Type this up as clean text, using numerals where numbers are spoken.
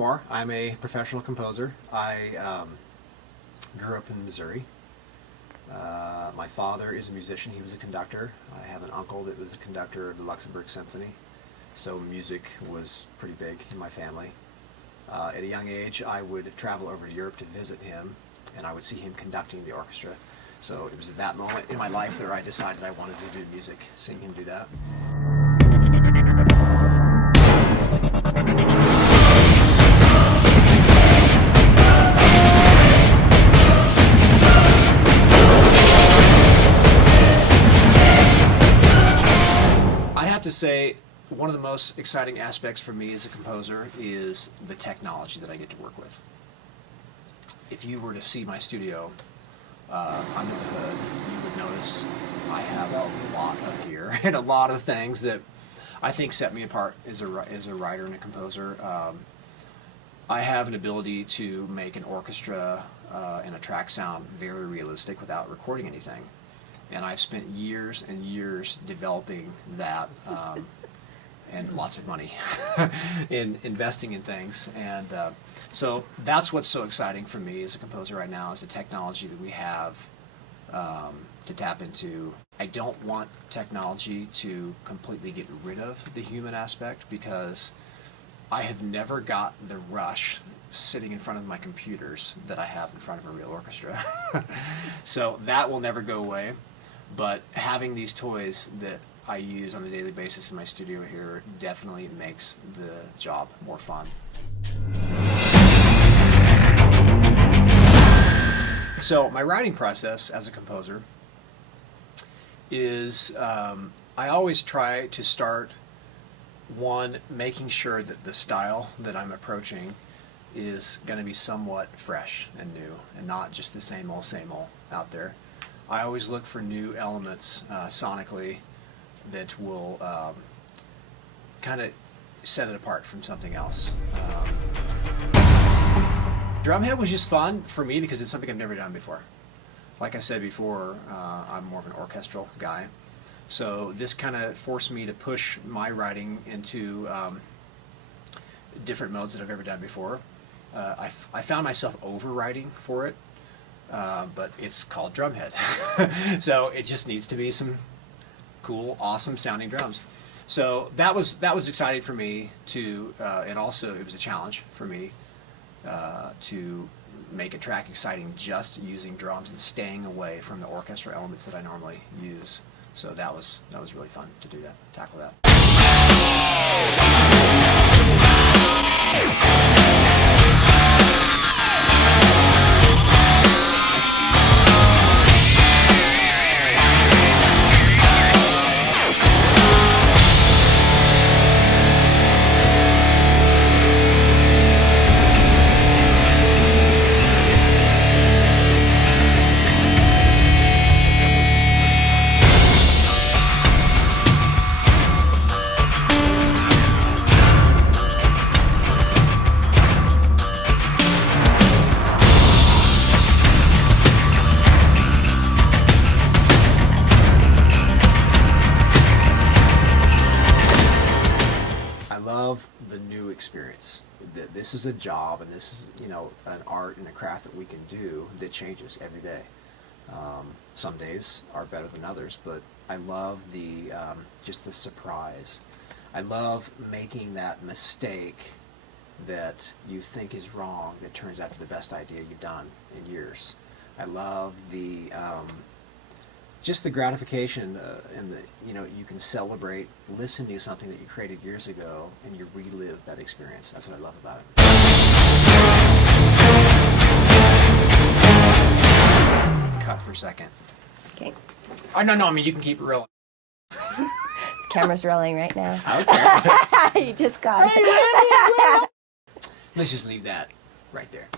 Moore. I'm a professional composer. I grew up in Missouri. My father is a musician. He was a conductor. I have an uncle that was a conductor of the Luxembourg Symphony. So music was pretty big in my family. At a young age, I would travel over to Europe to visit him, and I would see him conducting the orchestra. So it was at that moment in my life that I decided I wanted to do music, seeing him do that. I have to say, one of the most exciting aspects for me as a composer is the technology that I get to work with. If you were to see my studio under the hood, you would notice I have a lot of gear and a lot of things that I think set me apart as a writer and a composer. I have an ability to make an orchestra and a track sound very realistic without recording anything. And I've spent years and years developing that and lots of money in investing in things. And so that's what's so exciting for me as a composer right now, is the technology that we have to tap into. I don't want technology to completely get rid of the human aspect, because I have never got the rush sitting in front of my computers that I have in front of a real orchestra. So that will never go away. But having these toys that I use on a daily basis in my studio here definitely makes the job more fun. So my writing process as a composer is I always try to start, one, making sure that the style that I'm approaching is going to be somewhat fresh and new and not just the same old out there. I always look for new elements sonically that will kind of set it apart from something else. Drumhead was just fun for me because it's something I've never done before. Like I said before, I'm more of an orchestral guy. So this kind of forced me to push my writing into different modes that I've ever done before. I found myself overwriting for it. But it's called Drumhead. So it just needs to be some cool, awesome sounding drums. So that was exciting for me to, and also it was a challenge for me to make a track exciting just using drums and staying away from the orchestral elements that I normally use. So that was really fun to do that, tackle that. The new experience. This is a job, and this is, an art and a craft that we can do that changes every day. Some days are better than others, but I love the just the surprise. I love making that mistake that you think is wrong that turns out to be the best idea you've done in years. I love the just the gratification and you can celebrate listening to something that you created years ago and you relive that experience. That's what I love about it. Cut for a second. Okay. Oh, no, I mean, you can keep it rolling. Camera's rolling right now. Okay. You just got it. Let's just leave that right there.